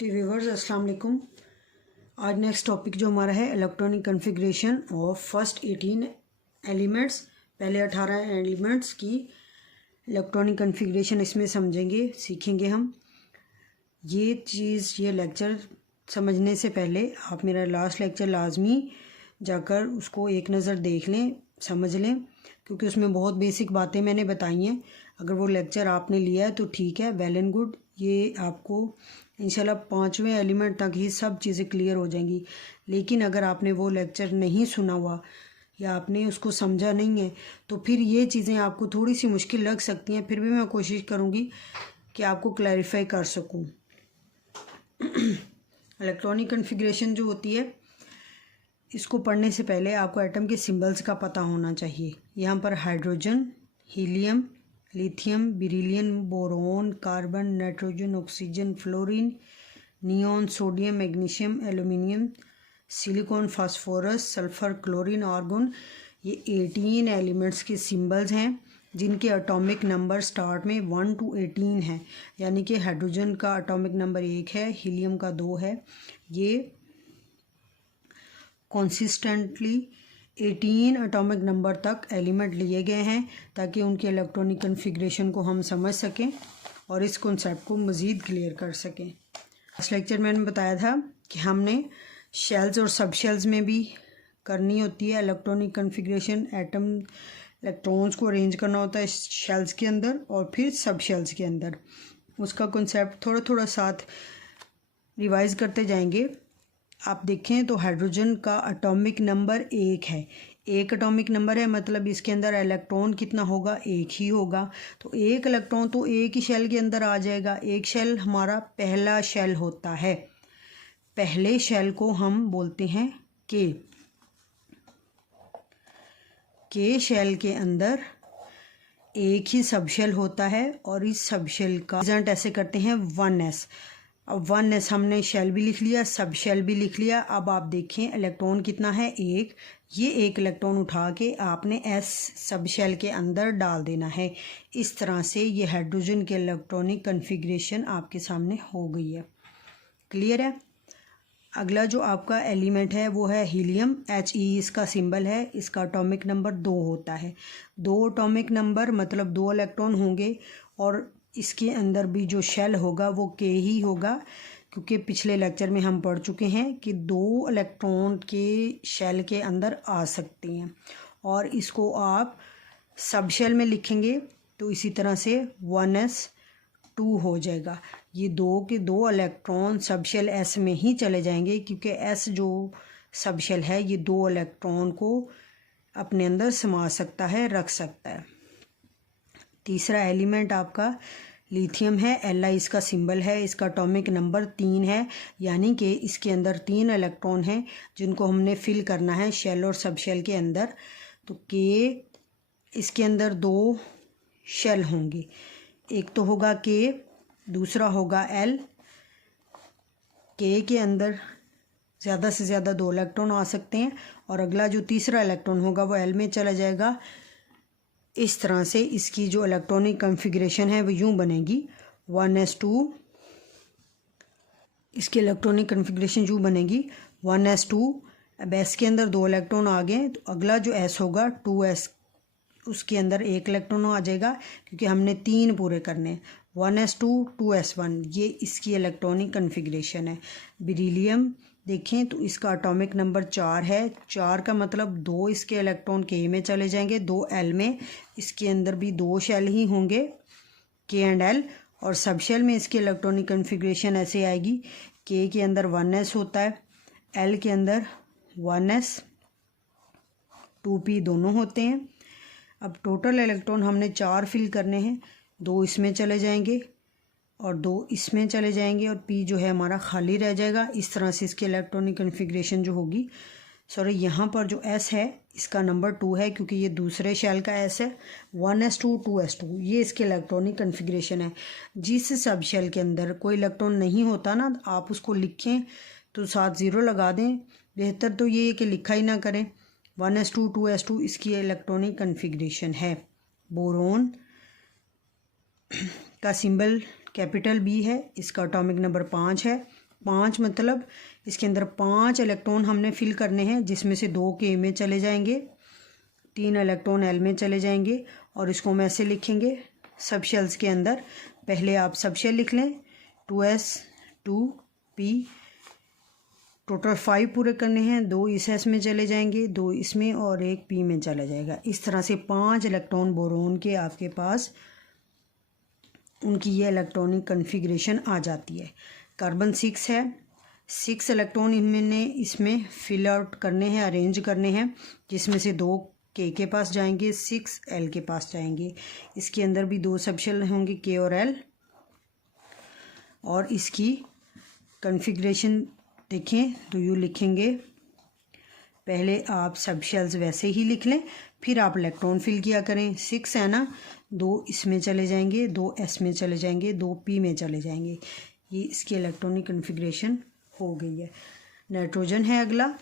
Viewers अस्सलाम वालेकुम। आज नेक्स्ट टॉपिक जो हमारा है electronic configuration of first 18 elements, पहले 18 एलिमेंट्स की इलेक्ट्रॉनिक कॉन्फ़िगरेशन इसमें समझेंगे, सीखेंगे हम। ये लेक्चर समझने से पहले आप मेरा लास्ट लेक्चर लाजमी जाकर उसको एक नज़र देख लें, समझ लें, क्योंकि उसमें बहुत बेसिक बातें मैंने बताई हैं। अगर वो लेक्चर आपने लिया है तो ठीक है, वेल एंड गुड। ये आपको इंशाल्लाह 5वें एलिमेंट तक ही सब चीज़ें क्लियर हो जाएंगी। लेकिन अगर आपने वो लेक्चर नहीं सुना हुआ या आपने उसको समझा नहीं है तो फिर ये चीज़ें आपको थोड़ी सी मुश्किल लग सकती हैं। फिर भी मैं कोशिश करूँगी कि आपको क्लैरिफाई कर सकूँ। इलेक्ट्रॉनिक कॉन्फ़िगरेशन जो होती है, इसको पढ़ने से पहले आपको एटम के सिंबल्स का पता होना चाहिए। यहाँ पर hydrogen, helium, lithium, beryllium, boron, carbon, nitrogen, oxygen, fluorine, neon, sodium, magnesium, aluminium, silicon, phosphorus, sulphur, chlorine, argon, ये 18 एलिमेंट्स के सिंबल्स हैं जिनके एटॉमिक नंबर स्टार्ट में 1 to 18 है। यानी कि हाइड्रोजन का एटॉमिक नंबर 1 है, हीलियम का 2 है। ये कंसिस्टेंटली 18 एटॉमिक नंबर तक एलिमेंट लिए गए हैं ताकि उनके इलेक्ट्रॉनिक कॉन्फ़िगरेशन को हम समझ सकें और इस कॉन्सेप्ट को मज़ीद क्लियर कर सकें। इस लेक्चर में मैंने बताया था कि हमने शेल्स और सब शेल्स में भी करनी होती है इलेक्ट्रॉनिक कॉन्फ़िगरेशन। एटम इलेक्ट्रॉन्स को अरेंज करना होता है शेल्स के अंदर और फिर सब शेल्स के अंदर। उसका कॉन्सेप्ट थोड़ा थोड़ा साथ रिवाइज़ करते जाएंगे। आप देखें तो हाइड्रोजन का एटॉमिक नंबर 1 है। 1 एटॉमिक नंबर है, मतलब इसके अंदर इलेक्ट्रॉन कितना होगा, 1 ही होगा। तो 1 इलेक्ट्रॉन तो एक ही शेल के अंदर आ जाएगा। एक शेल हमारा पहला शेल होता है। पहले शेल को हम बोलते हैं के शेल के अंदर एक ही सब शेल होता है और इस सब शेल का रिजल्ट ऐसे करते हैं 1s। अब 1s हमने शेल भी लिख लिया, सब शेल भी लिख लिया। अब आप देखें इलेक्ट्रॉन कितना है, 1। ये एक इलेक्ट्रॉन उठा के आपने s सब शेल के अंदर डाल देना है। इस तरह से ये हाइड्रोजन के इलेक्ट्रॉनिक कॉन्फ़िगरेशन आपके सामने हो गई है। क्लियर है। अगला जो आपका एलिमेंट है वो है हीलियम, He इसका सिंबल है। इसका एटॉमिक नंबर 2 होता है। 2 एटॉमिक नंबर मतलब 2 इलेक्ट्रॉन होंगे और इसके अंदर भी जो शेल होगा वो के ही होगा, क्योंकि पिछले लेक्चर में हम पढ़ चुके हैं कि 2 इलेक्ट्रॉन के शेल के अंदर आ सकते हैं। और इसको आप सब शेल में लिखेंगे तो इसी तरह से 1s2 हो जाएगा। ये 2 के 2 इलेक्ट्रॉन सब शेल s में ही चले जाएंगे, क्योंकि s जो सब शेल है ये 2 इलेक्ट्रॉन को अपने अंदर समा सकता है, रख सकता है। तीसरा एलिमेंट आपका लिथियम है, Li इसका सिंबल है। इसका एटॉमिक नंबर 3 है, यानी कि इसके अंदर 3 इलेक्ट्रॉन हैं जिनको हमने फिल करना है शेल और सब शेल के अंदर। तो के इसके अंदर 2 शेल होंगे, एक तो होगा के, दूसरा होगा L। के अंदर ज़्यादा से ज़्यादा 2 इलेक्ट्रॉन आ सकते हैं और अगला जो तीसरा इलेक्ट्रॉन होगा वो L में चला जाएगा। इस तरह से इसकी जो इलेक्ट्रॉनिक कॉन्फ़िगरेशन है वो यूँ बनेगी 1s2। इसकी इलेक्ट्रॉनिक कॉन्फ़िगरेशन यूँ बनेगी 1s2। अब s के अंदर 2 इलेक्ट्रॉन आ गए तो अगला जो s होगा 2s, उसके अंदर 1 इलेक्ट्रॉन आ जाएगा, क्योंकि हमने 3 पूरे करने हैं। 1s2 2s1 ये इसकी इलेक्ट्रॉनिक कॉन्फ़िगरेशन है। बेरिलियम देखें तो इसका एटॉमिक नंबर 4 है। 4 का मतलब 2 इसके इलेक्ट्रॉन के में चले जाएंगे, 2 L में। इसके अंदर भी 2 शेल ही होंगे, के एंड L। और सब शेल में इसकी इलेक्ट्रॉनिक कॉन्फ़िगरेशन ऐसे आएगी, के अंदर 1s होता है, L के अंदर 1s 2p दोनों होते हैं। अब टोटल इलेक्ट्रॉन हमने 4 फिल करने हैं, 2 इसमें चले जाएंगे और 2 इसमें चले जाएंगे और p जो है हमारा खाली रह जाएगा। इस तरह से इसकी इलेक्ट्रॉनिक कॉन्फ़िगरेशन जो होगी, सॉरी यहाँ पर जो s है इसका नंबर 2 है, क्योंकि ये दूसरे शेल का s है। 1s2 2s2 ये इसके इलेक्ट्रॉनिक कॉन्फ़िगरेशन है। जिस सब शेल के अंदर कोई इलेक्ट्रॉन नहीं होता ना, आप उसको लिखें तो साथ 0 लगा दें। बेहतर तो ये है कि लिखा ही ना करें। 1s2 2s2 इसकी इलेक्ट्रॉनिक कॉन्फ़िगरेशन है। बोरोन का सिंबल कैपिटल B है, इसका एटॉमिक नंबर 5 है। 5 मतलब इसके अंदर 5 इलेक्ट्रॉन हमने फिल करने हैं, जिसमें से 2 के में चले जाएंगे, 3 इलेक्ट्रॉन एल में चले जाएंगे। और इसको हम ऐसे लिखेंगे सब शेल्स के अंदर। पहले आप सब शेल लिख लें 2s 2p, टोटल 5 पूरे करने हैं। 2 इस एस में चले जाएंगे, 2 इसमें और 1 पी में चला जाएगा। इस तरह से 5 इलेक्ट्रॉन बोरोन के आपके पास उनकी ये इलेक्ट्रॉनिक कन्फिग्रेशन आ जाती है। कार्बन 6 है, 6 इलेक्ट्रॉन इसमें फिल आउट करने हैं, अरेंज करने हैं, जिसमें से 2 के पास जाएंगे, 6 एल के पास जाएंगे। इसके अंदर भी 2 सबशेल होंगे, के और एल। और इसकी कन्फिग्रेशन देखें तो यूँ लिखेंगे, पहले आप सब शेल्स वैसे ही लिख लें, फिर आप इलेक्ट्रॉन फिल किया करें। 6 है ना, 2 इसमें चले जाएंगे, 2 एस में चले जाएंगे, 2 पी में चले जाएंगे। ये इसकी इलेक्ट्रॉनिक कन्फिग्रेशन हो गई है। नाइट्रोजन है अगला,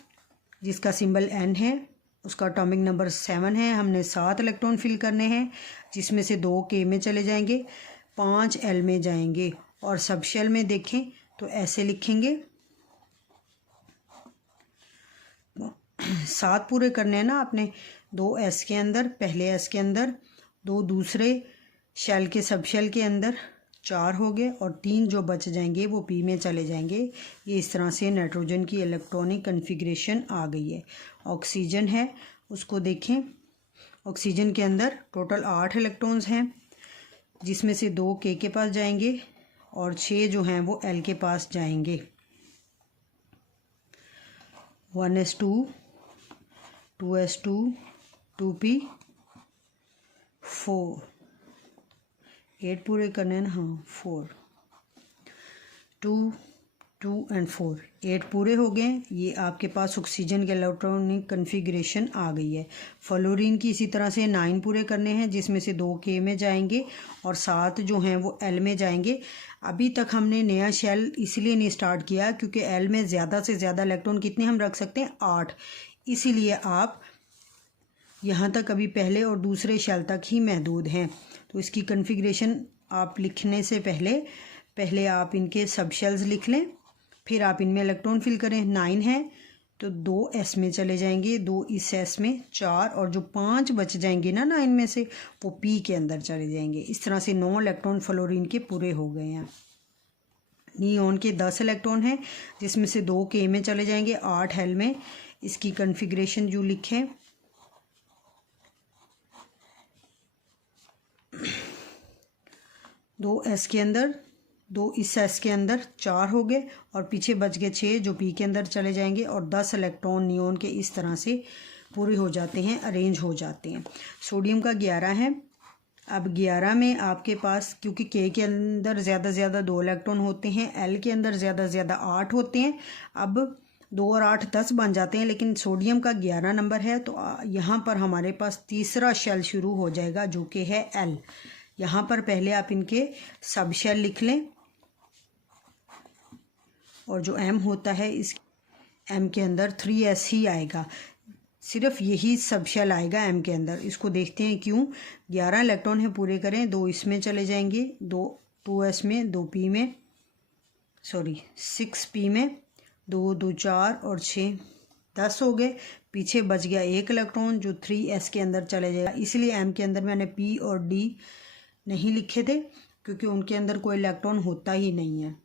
जिसका सिंबल एन है, उसका एटॉमिक नंबर 7 है। हमने 7 इलेक्ट्रॉन फिल करने हैं, जिसमें से 2 के में चले जाएंगे, 5 एल में जाएंगे। और सब शेल में देखें तो ऐसे लिखेंगे, 7 पूरे करने हैं ना आपने। 2 एस के अंदर, पहले एस के अंदर, 2 दूसरे शेल के सब शेल के अंदर, 4 हो गए। और 3 जो बच जाएंगे वो पी में चले जाएंगे। ये इस तरह से नाइट्रोजन की इलेक्ट्रॉनिक कन्फिग्रेशन आ गई है। ऑक्सीजन है, उसको देखें। ऑक्सीजन के अंदर टोटल 8 इलेक्ट्रॉन्स हैं, जिसमें से 2 के पास जाएंगे और 6 जो हैं वो एल के पास जाएंगे। 1s2 2s2 2p 4, 8 पूरे करने हैं ना, हाँ 4 2 2 एंड 4, 8 पूरे हो गए। ये आपके पास ऑक्सीजन के इलेक्ट्रॉनिक कन्फिग्रेशन आ गई है। फ्लोरीन की इसी तरह से 9 पूरे करने हैं, जिसमें से 2 के में जाएंगे और 7 जो हैं वो एल में जाएंगे। अभी तक हमने नया शेल इसलिए नहीं स्टार्ट किया क्योंकि एल में ज़्यादा से ज़्यादा इलेक्ट्रॉन कितने हम रख सकते हैं, 8। इसीलिए आप यहाँ तक अभी पहले और दूसरे शेल तक ही महदूद हैं। तो इसकी कन्फिग्रेशन आप लिखने से पहले आप इनके सब शेल्स लिख लें, फिर आप इनमें इलेक्ट्रॉन फिल करें। 9 है तो 2 एस में चले जाएंगे, 2 इस एस में, 4 और जो 5 बच जाएंगे ना 9 में से, वो पी के अंदर चले जाएंगे। इस तरह से 9 इलेक्ट्रॉन फ्लोरीन के पूरे हो गए हैं। नियोन के 10 इलेक्ट्रॉन हैं, जिसमें से 2 के में चले जाएंगे, 8 एल में। इसकी कन्फिग्रेशन जो लिखें, दो एस के अंदर, 2 इस एस के अंदर, 4 हो गए और पीछे बच गए 6 जो पी के अंदर चले जाएंगे। और 10 इलेक्ट्रॉन नियोन के इस तरह से पूरे हो जाते हैं, अरेंज हो जाते हैं। सोडियम का 11 है। अब 11 में आपके पास, क्योंकि के अंदर ज़्यादा से ज़्यादा 2 इलेक्ट्रॉन होते हैं, एल के अंदर ज़्यादा से ज़्यादा 8 होते हैं। अब 2 और 8 10 बन जाते हैं, लेकिन सोडियम का 11 नंबर है। तो यहाँ पर हमारे पास तीसरा शेल शुरू हो जाएगा, जो कि है एल। यहाँ पर पहले आप इनके सब शेल लिख लें, और जो एम होता है, इस एम के अंदर 3s ही आएगा, सिर्फ यही सब शेल आएगा एम के अंदर। इसको देखते हैं क्यों। 11 इलेक्ट्रॉन है, पूरे करें। 2 इसमें चले जाएंगे, 2s में, 2p में, सॉरी 6p में, 2 2 4 और 6 10 हो गए। पीछे बच गया 1 इलेक्ट्रॉन जो 3s के अंदर चले जाएगा। इसलिए एम के अंदर मैंने p और d नहीं लिखे थे, क्योंकि उनके अंदर कोई इलेक्ट्रॉन होता ही नहीं है।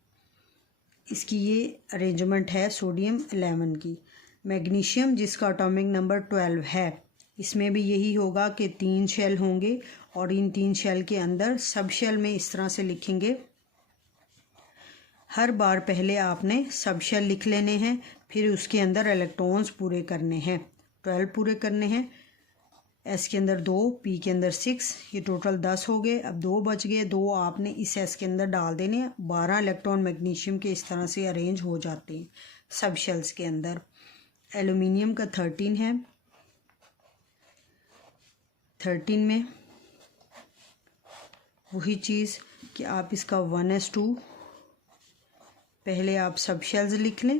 इसकी ये अरेंजमेंट है सोडियम 11 की। मैग्नीशियम, जिसका एटॉमिक नंबर 12 है, इसमें भी यही होगा कि 3 शेल होंगे, और इन 3 शेल के अंदर सब शेल में इस तरह से लिखेंगे। हर बार पहले आपने सब शेल लिख लेने हैं, फिर उसके अंदर इलेक्ट्रॉन्स पूरे करने हैं। 12 पूरे करने हैं। एस के अंदर 2, पी के अंदर 6, ये टोटल 10 हो गए। अब 2 बच गए, 2 आपने इस एस के अंदर डाल देने हैं। 12 इलेक्ट्रॉन मैग्नीशियम के इस तरह से अरेंज हो जाते हैं सब शेल्स के अंदर। एल्युमिनियम का 13 है। 13 में वही चीज़ कि आप इसका 1s2 पहले आप सब शेल्स लिख लें।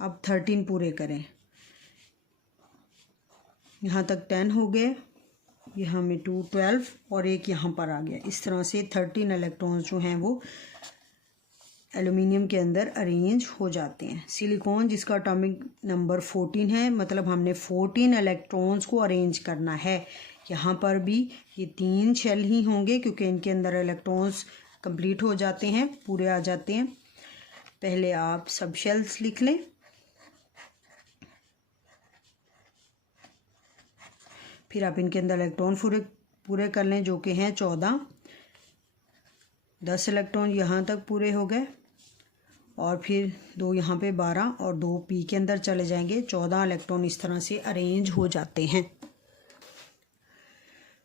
अब 13 पूरे करें। यहाँ तक 10 हो गए। यहाँ में 2 12 और एक यहाँ पर आ गया। इस तरह से 13 इलेक्ट्रॉन्स जो हैं वो एल्युमिनियम के अंदर अरेंज हो जाते हैं। सिलिकॉन जिसका एटॉमिक नंबर 14 है, मतलब हमने 14 इलेक्ट्रॉन्स को अरेंज करना है। यहाँ पर भी ये 3 शेल ही होंगे क्योंकि इनके अंदर इलेक्ट्रॉन्स कंप्लीट हो जाते हैं, पूरे आ जाते हैं। पहले आप सब शेल्स लिख लें, फिर आप इनके अंदर इलेक्ट्रॉन पूरे कर लें जो कि हैं 14। 10 इलेक्ट्रॉन यहाँ तक पूरे हो गए और फिर 2 यहाँ पे 12 और 2 पी के अंदर चले जाएंगे। 14 इलेक्ट्रॉन इस तरह से अरेंज हो जाते हैं।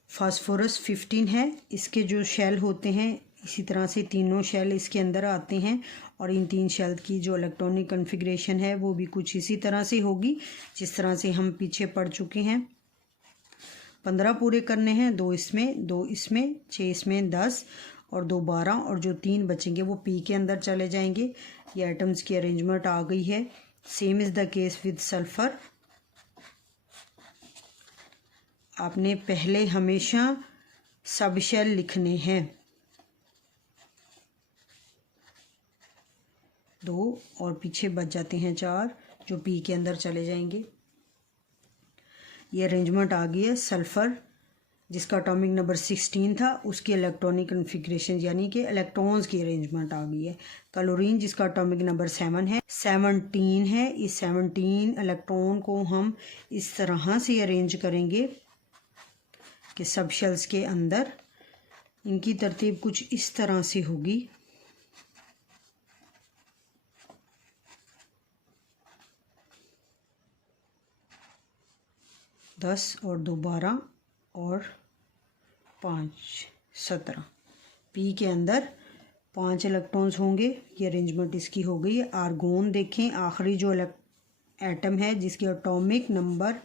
फास्फोरस 15 है, इसके जो शेल होते हैं इसी तरह से तीनों शेल इसके अंदर आते हैं और इन 3 शेल की जो इलेक्ट्रॉनिक कन्फिग्रेशन है वो भी कुछ इसी तरह से होगी जिस तरह से हम पीछे पढ़ चुके हैं। 15 पूरे करने हैं, 2 इसमें 2 इसमें, 6 इसमें, 10 और 2 12 और जो 3 बचेंगे वो पी के अंदर चले जाएंगे। ये एटम्स की अरेंजमेंट आ गई है। Same is the case with sulphur. आपने पहले हमेशा सब शेल लिखने हैं, 2 और पीछे बच जाते हैं 4 जो पी के अंदर चले जाएंगे। ये अरेंजमेंट आ गई है। सल्फ़र जिसका एटॉमिक नंबर 16 था उसकी इलेक्ट्रॉनिक कन्फिग्रेशन यानी कि इलेक्ट्रॉन्स की अरेंजमेंट आ गई है। क्लोरीन जिसका एटॉमिक नंबर 7 है, 17 है। इस 17 इलेक्ट्रॉन को हम इस तरह से अरेंज करेंगे कि सब शेल्स के अंदर इनकी तरतीब कुछ इस तरह से होगी। दस और 2 12 और 5 17। पी के अंदर 5 इलेक्ट्रॉन्स होंगे। ये अरेंजमेंट इसकी हो गई है। आर्गोन देखें, आखिरी जो एटम है जिसकी एटॉमिक नंबर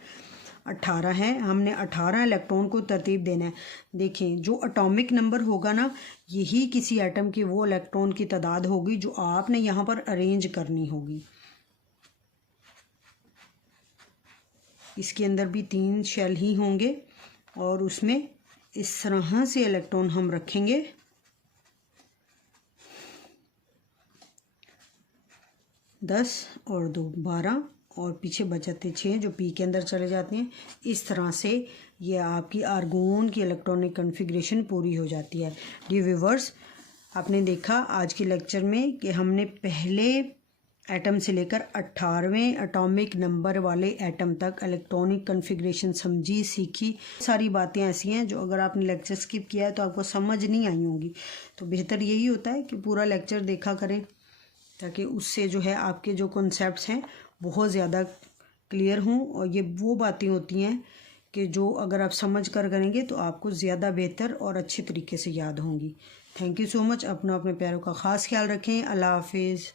18 है, हमने 18 इलेक्ट्रॉन को तरतीब देना है। देखें जो एटॉमिक नंबर होगा ना, यही किसी एटम की वो इलेक्ट्रॉन की तादाद होगी जो आपने यहाँ पर अरेंज करनी होगी। इसके अंदर भी 3 शेल ही होंगे और उसमें इस तरह से इलेक्ट्रॉन हम रखेंगे। 10 और 2 12 और पीछे बचाते 6 जो पी के अंदर चले जाते हैं। इस तरह से ये आपकी आर्गोन की इलेक्ट्रॉनिक कन्फिग्रेशन पूरी हो जाती है। डी व्यूअर्स, आपने देखा आज के लेक्चर में कि हमने पहले एटम से लेकर 18वें एटॉमिक नंबर वाले एटम तक इलेक्ट्रॉनिक कन्फिग्रेशन समझी, सीखी। सारी बातें ऐसी हैं जो अगर आपने लेक्चर स्किप किया है तो आपको समझ नहीं आई होंगी। तो बेहतर यही होता है कि पूरा लेक्चर देखा करें ताकि उससे जो है आपके जो कॉन्सेप्ट्स हैं बहुत ज़्यादा क्लियर हों। और ये वो बातें होती हैं कि जो अगर आप समझ कर करेंगे तो आपको ज़्यादा बेहतर और अच्छे तरीके से याद होंगी। Thank you so much. अपने प्यारों का ख़ास ख्याल रखें। अल्लाह हाफिज़।